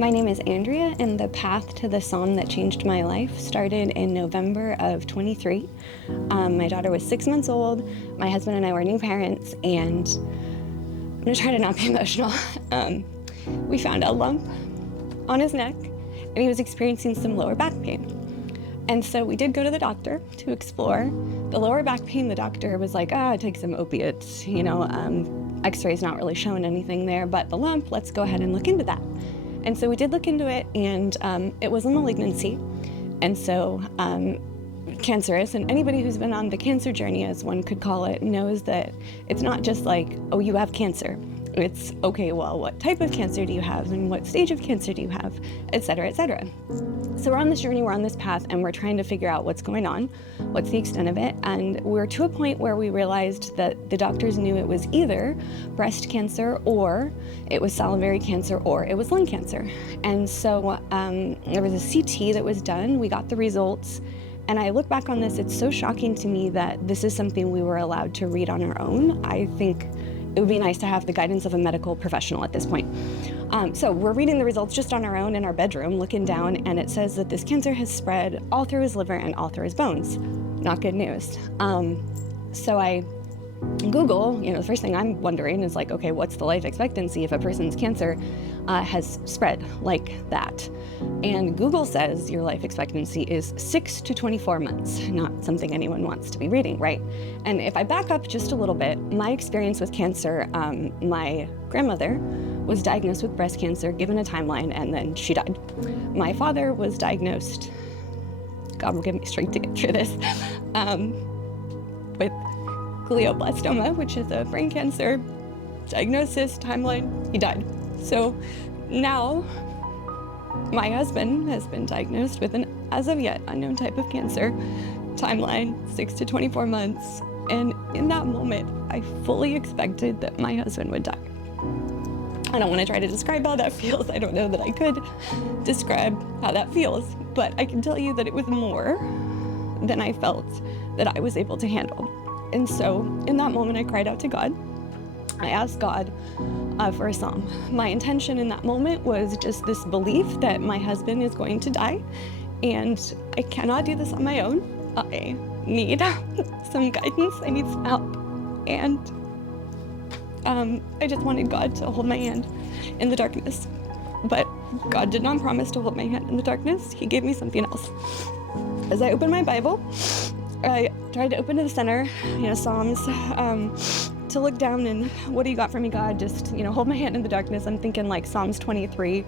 My name is Andrea, and the path to the psalm that changed my life started in November of 23. My daughter was 6 months old. My husband and I were new parents, and I'm gonna try to not be emotional. We found a lump on his neck, and he was experiencing some lower back pain. And so we did go to the doctor to explore. The lower back pain, the doctor was like, take some opiates, x-ray's not really showing anything there, but the lump, let's go ahead and look into that. And so we did look into it, and it was a malignancy, and so cancerous. And anybody who's been on the cancer journey, as one could call it, knows that it's not just like, oh, you have cancer. It's, okay, well, what type of cancer do you have, and what stage of cancer do you have, et cetera, et cetera. So we're on this journey, we're on this path, and we're trying to figure out what's going on, what's the extent of it. And we're to a point where we realized that the doctors knew it was either breast cancer, or it was salivary cancer, or it was lung cancer. And so there was a CT that was done, we got the results, and I look back on this, it's so shocking to me that this is something we were allowed to read on our own. I think it would be nice to have the guidance of a medical professional at this point. So we're reading the results just on our own in our bedroom, looking down, and it says that this cancer has spread all through his liver and all through his bones. Not good news. So I Google, the first thing I'm wondering is like, okay, what's the life expectancy if a person's cancer has spread like that? And Google says your life expectancy is 6 to 24 months, not something anyone wants to be reading, right? And if I back up just a little bit, my experience with cancer, my grandmother was diagnosed with breast cancer, given a timeline, and then she died. My father was diagnosed, God will give me strength to get through this, with glioblastoma, which is a brain cancer, diagnosis, timeline, he died. So now my husband has been diagnosed with an as of yet unknown type of cancer, timeline 6 to 24 months. And in that moment, I fully expected that my husband would die. I don't want to try to describe how that feels. I don't know that I could describe how that feels, but I can tell you that it was more than I felt that I was able to handle. And so in that moment, I cried out to God. I asked God for a psalm. My intention in that moment was just this belief that my husband is going to die, and I cannot do this on my own. I need some guidance, I need some help. And I just wanted God to hold my hand in the darkness. But God did not promise to hold my hand in the darkness. He gave me something else. As I opened my Bible, I tried to open to the center, Psalms, to look down and what do you got for me, God? Just, hold my hand in the darkness. I'm thinking like Psalms 23. Yea,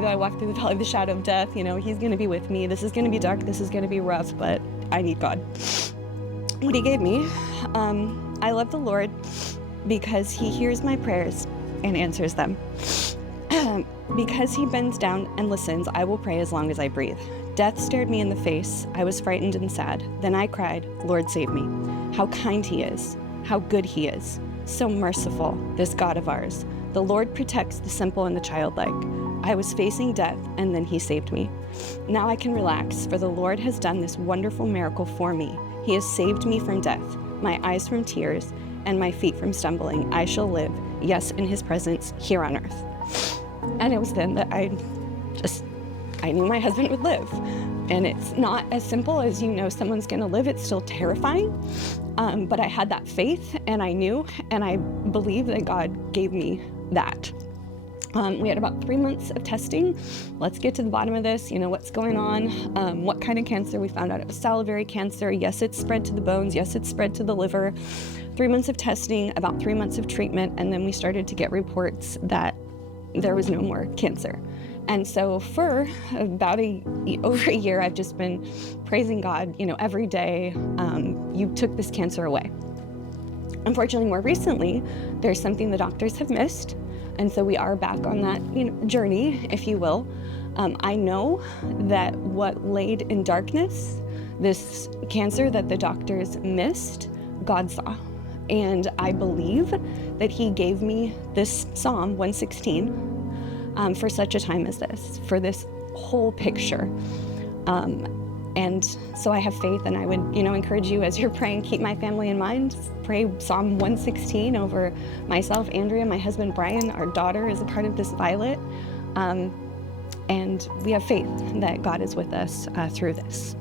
though I walk through the valley of the shadow of death, he's going to be with me. This is going to be dark. This is going to be rough, but I need God. What he gave me, I love the Lord because he hears my prayers and answers them. Because he bends down and listens, I will pray as long as I breathe. Death stared me in the face. I was frightened and sad. Then I cried, Lord, save me. How kind he is. How good he is. So merciful, this God of ours. The Lord protects the simple and the childlike. I was facing death, and then he saved me. Now I can relax, for the Lord has done this wonderful miracle for me. He has saved me from death, my eyes from tears, and my feet from stumbling. I shall live, yes, in his presence here on earth. And it was then that I knew my husband would live. And it's not as simple as someone's gonna live. It's still terrifying. But I had that faith, and I knew, and I believe that God gave me that. We had about 3 months of testing. Let's get to the bottom of this, what's going on, what kind of cancer. We found out it was salivary cancer. Yes, it's spread to the bones. Yes, it's spread to the liver. 3 months of testing, about 3 months of treatment, and then we started to get reports that there was no more cancer. And so for about over a year, I've just been praising God, every day, you took this cancer away. Unfortunately, more recently, there's something the doctors have missed. And so we are back on that, journey, if you will. I know that what laid in darkness, this cancer that the doctors missed, God saw. And I believe that he gave me this Psalm 116 for such a time as this, for this whole picture. And so I have faith, and I would, encourage you as you're praying, keep my family in mind. Pray Psalm 116 over myself, Andrea, my husband, Brian. Our daughter is a part of this, Violet. And we have faith that God is with us through this.